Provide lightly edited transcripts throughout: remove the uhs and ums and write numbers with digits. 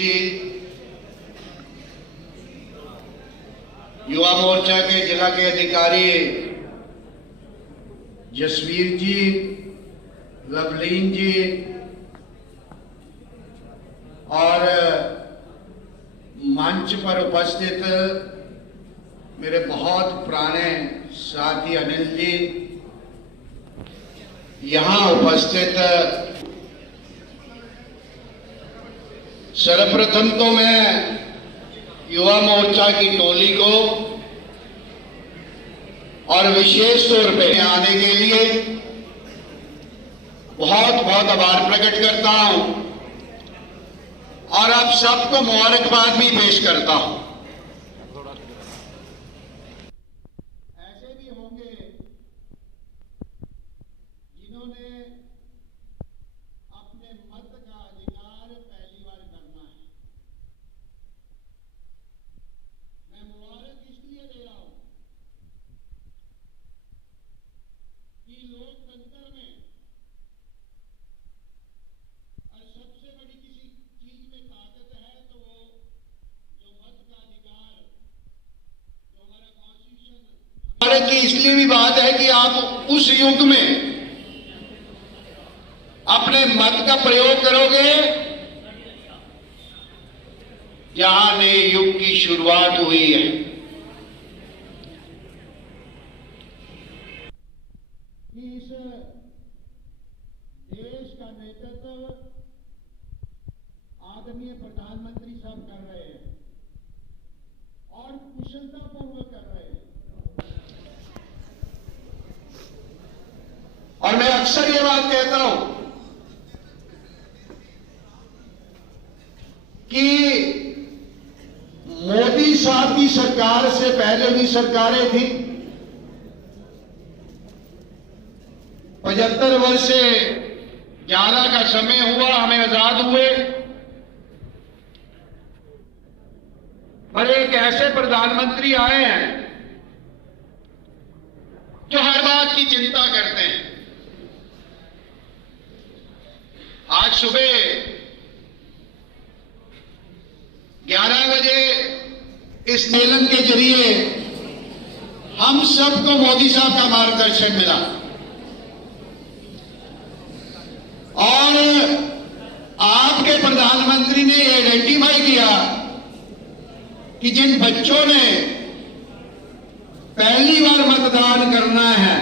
जी, युवा मोर्चा के जिला के अधिकारी जसवीर जी, लवलीन जी और मंच पर उपस्थित मेरे बहुत पुराने साथी अनिल जी, यहां उपस्थित सर्वप्रथम तो मैं युवा मोर्चा की टोली को और विशेष तौर पे आने के लिए बहुत बहुत आभार प्रकट करता हूं और आप सबको मुबारकबाद भी पेश करता हूं। ऐसे भी होंगे जिन्होंने अपने मत का अधिकार पहली बार करना है। मैं मुबारक इसलिए दे रहा हूं कि लोकतंत्र में और सबसे बड़ी किसी चीज में ताकत है तो वो जो मत का अधिकार, जो हमारा कॉन्स्टिट्यूशन। भारत की इसलिए भी बात है कि आप उस युग में अपने मत का प्रयोग करोगे जहां नए युग की शुरुआत हुई है। इस देश का नेतृत्व आदरणीय प्रधानमंत्री साहब कर रहे हैं और कुशलतापूर्वक कर रहे हैं। और मैं अक्सर ये बात कहता हूं कि मोदी साहब की सरकार से पहले भी सरकारें थी। 75 वर्ष से ज्यादा का समय हुआ हमें आजाद हुए, पर एक ऐसे प्रधानमंत्री आए हैं जो हर बात की चिंता करते हैं। आज सुबह 11 बजे इस सम्मेलन के जरिए हम सबको मोदी साहब का मार्गदर्शन मिला और आपके प्रधानमंत्री ने आइडेंटिफाई किया कि जिन बच्चों ने पहली बार मतदान करना है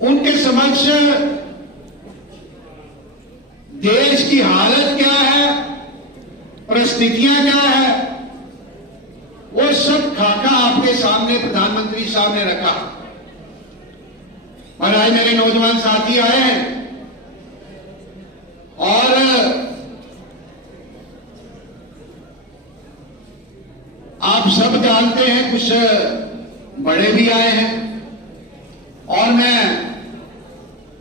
उनके समक्ष देश की हालत क्या है, परिस्थितियां क्या है, वो सब खाका आपके सामने प्रधानमंत्री साहब ने रखा। और आज मेरे नौजवान साथी आए हैं और आप सब जानते हैं कुछ बड़े भी आए हैं और मैं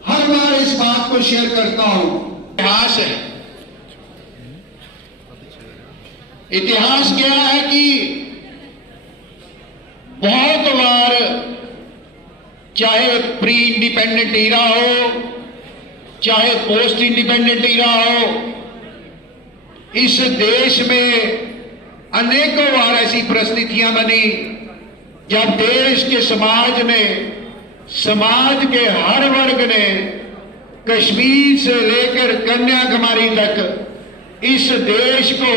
हर बार इस बात को शेयर करता हूं। इतिहास है, इतिहास क्या है कि बहुत बार चाहे प्री इंडिपेंडेंट ईरा हो चाहे पोस्ट इंडिपेंडेंट ईरा हो, इस देश में अनेकों बार ऐसी परिस्थितियां बनी जब देश के समाज ने, समाज के हर वर्ग ने कश्मीर से लेकर कन्याकुमारी तक इस देश को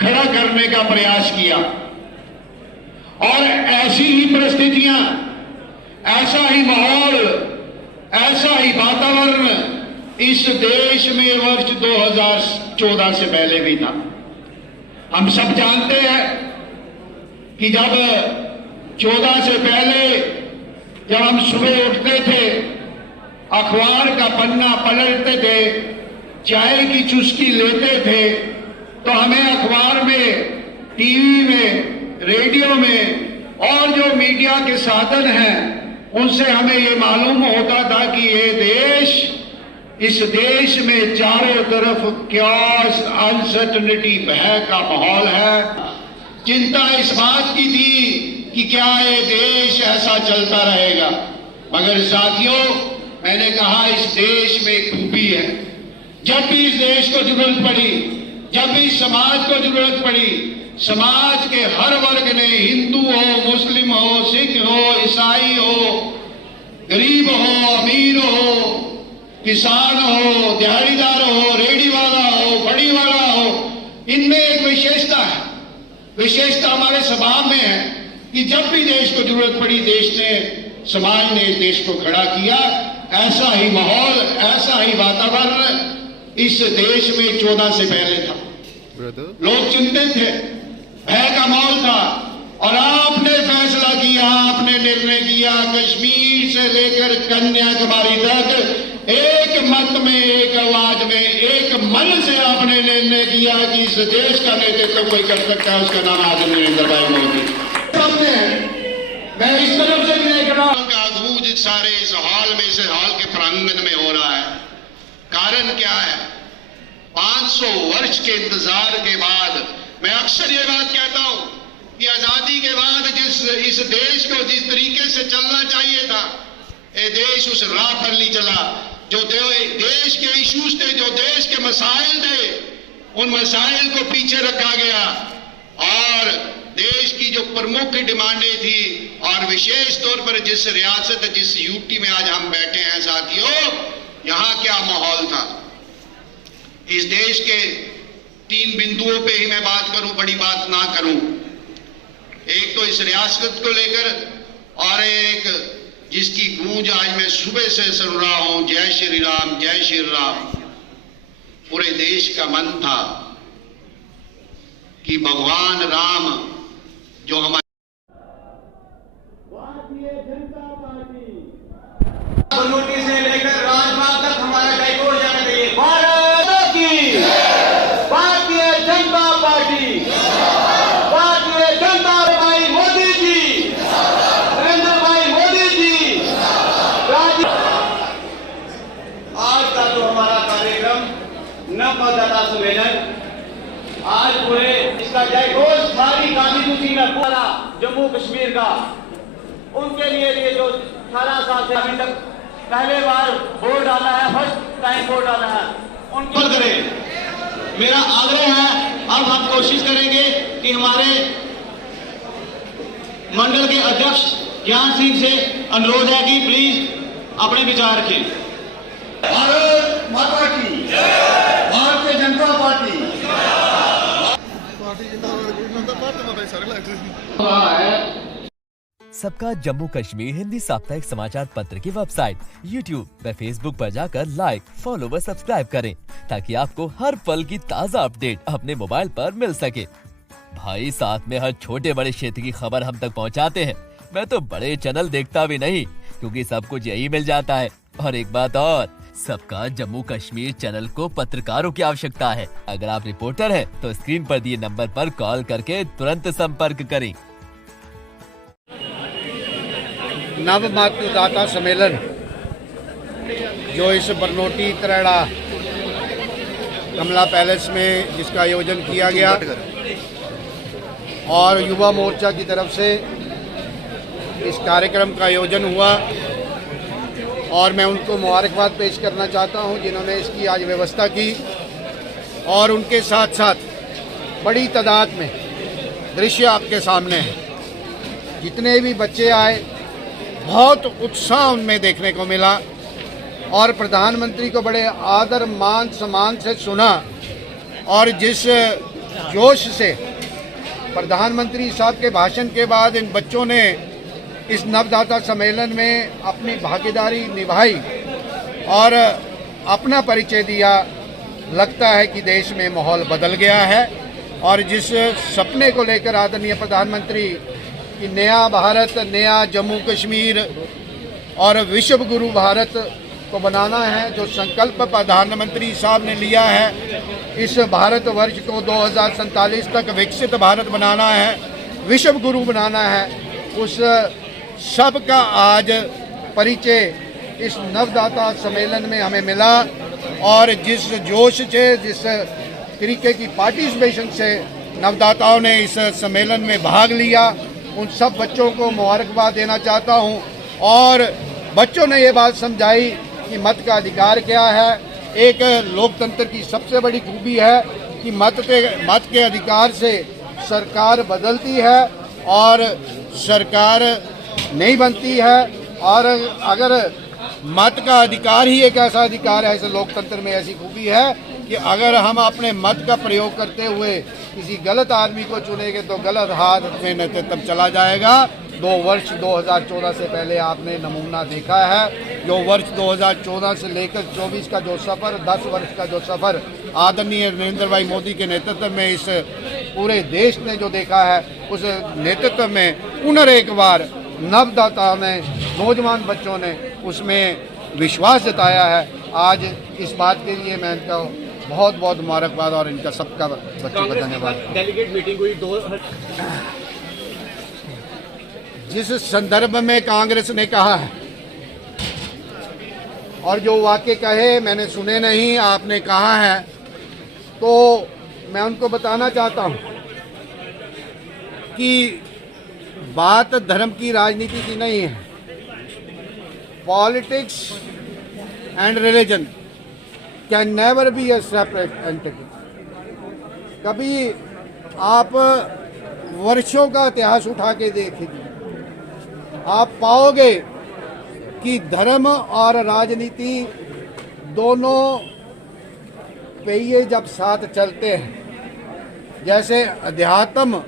खड़ा करने का प्रयास किया। और ऐसी ही परिस्थितियां, ऐसा ही माहौल, ऐसा ही वातावरण इस देश में वर्ष 2014 से पहले भी था। हम सब जानते हैं कि जब 14 से पहले जब हम सुबह उठते थे, अखबार का पन्ना पलटते थे, चाय की चुस्की लेते थे, तो हमें अखबार में, टीवी में, रेडियो में और जो मीडिया के साधन हैं उनसे हमें ये मालूम होता था कि ये देश, इस देश में चारों तरफ क्या अनसर्टेनिटी, भय का माहौल है। चिंता इस बात की थी कि क्या ये देश ऐसा चलता रहेगा। मगर साथियों, मैंने कहा इस देश में खूबी है, जब भी इस देश को जरूरत पड़ी, जब भी समाज को जरूरत पड़ी, समाज के हर वर्ग ने, हिंदू हो, मुस्लिम हो, सिख हो, ईसाई हो, गरीब हो, अमीर हो, किसान हो, दिहाड़ीदार हो, रेडी वाला हो, बड़ी वाला हो, इनमें एक विशेषता है। विशेषता हमारे स्वभाव में है कि जब भी देश को जरूरत पड़ी, देश ने, समाज ने देश को खड़ा किया। ऐसा ही माहौल, ऐसा ही वातावरण इस देश में 14 से पहले था। लोग चिंतित थे, भय का माहौल था, और आपने फैसला किया, आपने निर्णय किया, कश्मीर से लेकर कन्याकुमारी तक एक मत में, एक आवाज में, एक मन से आपने निर्णय किया कि इस देश का नेतृत्व कोई कर सकता है, उसका नाम आदरणीय नरेंद्र भाई मोदी। मैं इस तरफ से निर्णय कर रहा हूं कि गूंज सारे इस हॉल में, इस हॉल के प्रांगण में हो रहा है। कारण क्या है? 500 वर्ष के इंतजार के बाद मैं अक्सर ये बात कहता हूं कि आजादी के बाद इस देश को जिस तरीके से चलना चाहिए था, ये देश उस राह पर नहीं चला। जो देश के इश्यूज थे, जो देश के मसाइल थे, उन मसाइल को पीछे रखा गया, और देश की जो प्रमुख डिमांडें थी, और विशेष तौर पर जिस रियासत, जिस यूटी में आज हम बैठे हैं साथियों, यहां क्या माहौल था। इस देश के 3 बिंदुओं पे ही मैं बात करूं, बड़ी बात ना करूं। एक तो इस रियासत को लेकर, और एक जिसकी गूंज आज मैं सुबह से सुन रहा हूं, जय श्री राम, जय श्री राम। पूरे देश का मन था कि भगवान राम जो हमारे भारतीय जनता पार्टी बनोटी से लेकर राजबाग तक हमारा जयघोष जाना चाहिए। भारत की भारतीय जनता पार्टी, भारतीय जनता भाई मोदी जी, नरेंद्र भाई मोदी जी। आज का जो हमारा कार्यक्रम नवदाता सम्मेलन, आज पूरे इसका जयघोष सारी कॉन्स्टिट्यूंसी में पूरा जम्मू कश्मीर का, उनके लिए जो 18 साल से अभी तक पहले बार वोट डाला है, फर्स्ट टाइम वोट डाला है, उनको करें। मेरा आग्रह है, अब हम कोशिश करेंगे कि हमारे मंडल के अध्यक्ष ज्ञान सिंह से अनुरोध है कि प्लीज अपने विचार रखें। भारत माता की जय, भारतीय जनता पार्टी। सबका जम्मू कश्मीर हिंदी साप्ताहिक समाचार पत्र की वेबसाइट, यूट्यूब व फेसबुक पर जाकर लाइक, फॉलो व सब्सक्राइब करें, ताकि आपको हर पल की ताज़ा अपडेट अपने मोबाइल पर मिल सके। भाई, साथ में हर छोटे बड़े क्षेत्र की खबर हम तक पहुंचाते हैं। मैं तो बड़े चैनल देखता भी नहीं, क्योंकि सब कुछ यही मिल जाता है। और एक बात और, सबका जम्मू कश्मीर चैनल को पत्रकारों की आवश्यकता है। अगर आप रिपोर्टर हैं, तो स्क्रीन पर दिए नंबर पर कॉल करके तुरंत संपर्क करें। नव मतदाता सम्मेलन जो इस बरनोटी तरेड़ा कमला पैलेस में जिसका आयोजन किया गया, और युवा मोर्चा की तरफ से इस कार्यक्रम का आयोजन हुआ, और मैं उनको मुबारकबाद पेश करना चाहता हूं जिन्होंने इसकी आज व्यवस्था की। और उनके साथ साथ बड़ी तादाद में दृश्य आपके सामने है, जितने भी बच्चे आए, बहुत उत्साह उनमें देखने को मिला, और प्रधानमंत्री को बड़े आदर मान सम्मान से सुना, और जिस जोश से प्रधानमंत्री साहब के भाषण के बाद इन बच्चों ने इस नवदाता सम्मेलन में अपनी भागीदारी निभाई और अपना परिचय दिया, लगता है कि देश में माहौल बदल गया है। और जिस सपने को लेकर आदरणीय प्रधानमंत्री कि नया भारत, नया जम्मू कश्मीर और विश्व गुरु भारत को बनाना है, जो संकल्प प्रधानमंत्री साहब ने लिया है, इस भारत वर्ष को 2047 तक विकसित भारत बनाना है, विश्व गुरु बनाना है, उस सब का आज परिचय इस नवदाता सम्मेलन में हमें मिला। और जिस जोश से, जिस तरीके की पार्टिसिपेशन से नवदाताओं ने इस सम्मेलन में भाग लिया, उन सब बच्चों को मुबारकबाद देना चाहता हूं। और बच्चों ने ये बात समझाई कि मत का अधिकार क्या है, एक लोकतंत्र की सबसे बड़ी खूबी है कि मत के अधिकार से सरकार बदलती है और सरकार नहीं बनती है। और अगर मत का अधिकार ही एक ऐसा अधिकार है, इस लोकतंत्र में ऐसी खूबी है कि अगर हम अपने मत का प्रयोग करते हुए किसी गलत आदमी को चुनेंगे तो गलत हाथ में नेतृत्व चला जाएगा। 2 वर्ष 2014 से पहले आपने नमूना देखा है। जो वर्ष 2014 से लेकर 24 का जो सफ़र, 10 वर्ष का जो सफ़र आदरणीय नरेंद्र भाई मोदी के नेतृत्व में इस पूरे देश ने जो देखा है, उस नेतृत्व में पुनः एक बार नवदाताओं ने, नौजवान बच्चों ने उसमें विश्वास जताया है। आज इस बात के लिए मैं इनका बहुत बहुत मुबारकबाद और इनका सबका बच्चों का धन्यवाद। डेलीगेट मीटिंग हुई जिस संदर्भ में कांग्रेस ने कहा है और जो वाक्य कहे मैंने सुने नहीं, आपने कहा है, तो मैं उनको बताना चाहता हूं कि बात धर्म की राजनीति की नहीं है। Politics and religion can never be A separate entity. कभी आप वर्षों का इतिहास उठा के देखिए, आप पाओगे कि धर्म और राजनीति दोनों पहिए जब साथ चलते हैं, जैसे अध्यात्म